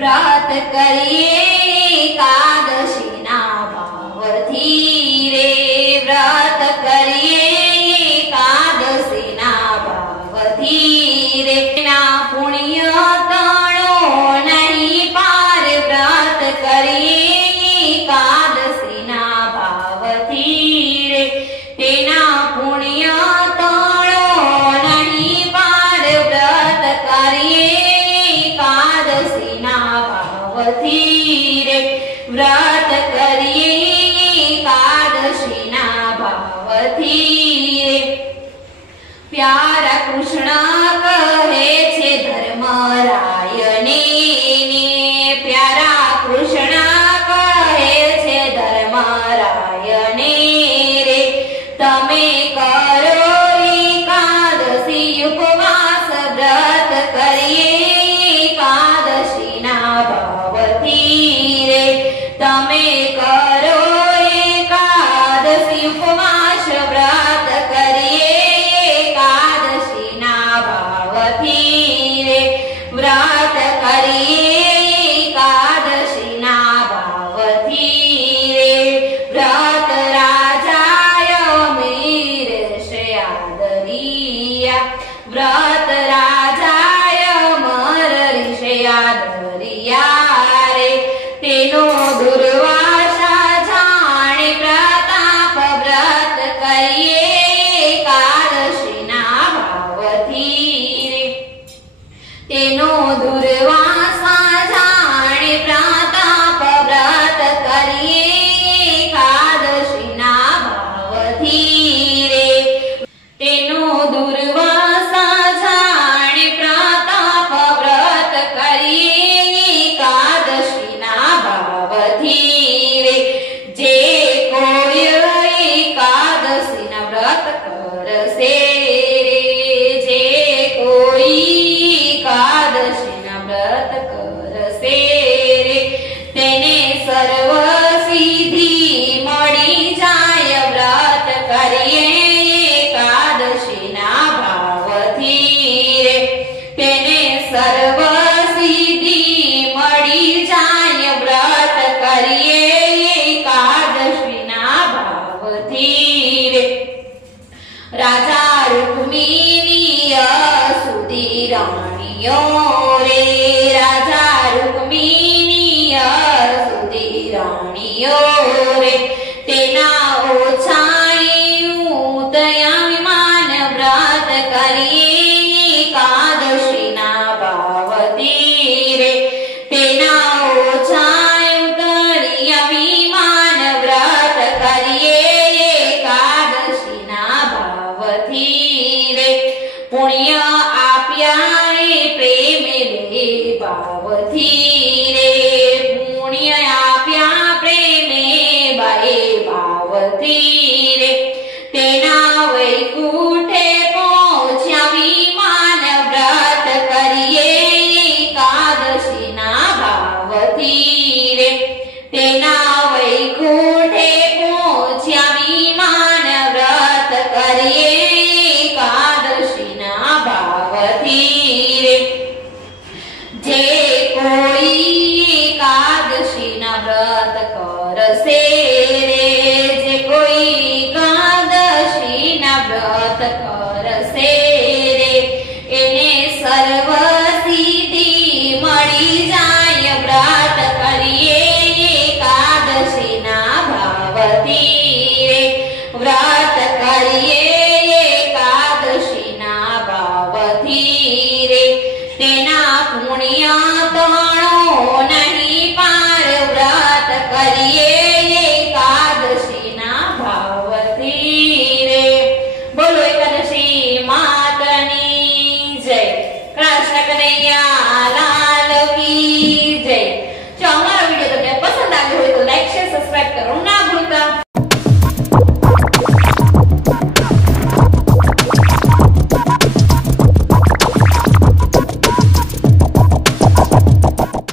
व्रत करिए एकादशी ना भावथी रे व्रत करिए एकादशी ना भावथी रे ना पुण्य तणो नहीं पार व्रत करिए एकादशी ना भावथी रे तेना पुण्य तणो नहीं पार व्रत करिए एकादशी ना भावथी रे व्रत करिए एकादशी ना भावथी रे प्यारा कृष्ण कहे छे धर्मरायने ने प्यारा कृष्ण कहे छे धर्मरायने रे तमे करो एकादशी उपवास व्रत करिए एकादशी ना भावथी रे तमे करो एकादशी उपवास व्रत करिए एकादशी ना भावथी रे व्रत करिए एकादशी ना भावथी रे व्रत राजाय मीरेशे आदरिया व्रत राजाय मररिषे आदरिया रे तेनो दुर्वासा जाणे प्रताप व्रत करिए एकादशी ना भावथी रे तेनो दुर्वासा जाणे प्रताप व्रत करिए एकादशी ना भावथी रे तेनो दुर्वासा जाणे प्रताप व्रत करिए एकादशी ना भावथी रे जे कोई एकादशी ना व्रत करसे रे जे कोई एकादशी ना व्रत करसे रे तेने सर्व सिद्धि मळी जाय व्रत करिए एकादशी ना भावथी रे तेने सर्व सिद्धि मळी जाय व्रत करिए एकादशी ना भावथी रे राजा रुक्मिणी सुधीराणियो रे राजा रुक्मिणी सुधीराणियो रे तेना ओछाई तया विमान व्रत करिए एकादशी ना भावथी रे तेना ओछाई तया विमान व्रत करिए एकादशी ना भावथी रे पुण्य आप्या प्रेमे रे भावथी रे पुण्य आप्या प्रेमे बाए भावथी रे तेना वैकुंठे पहुंच्या विमान व्रत करिए एकादशी ना भावथी रे तेना वैकुंठे पहुंच्या विमान व्रत करिए एकादशी ना भावथी रे जे कोई एकादशी ना व्रत करसे रे जे कोई एकादशी ना व्रत करसे रे एने सर्व सिद्धि मळी जाय व्रत करिए एकादशी ना भावथी रे व्रत करिए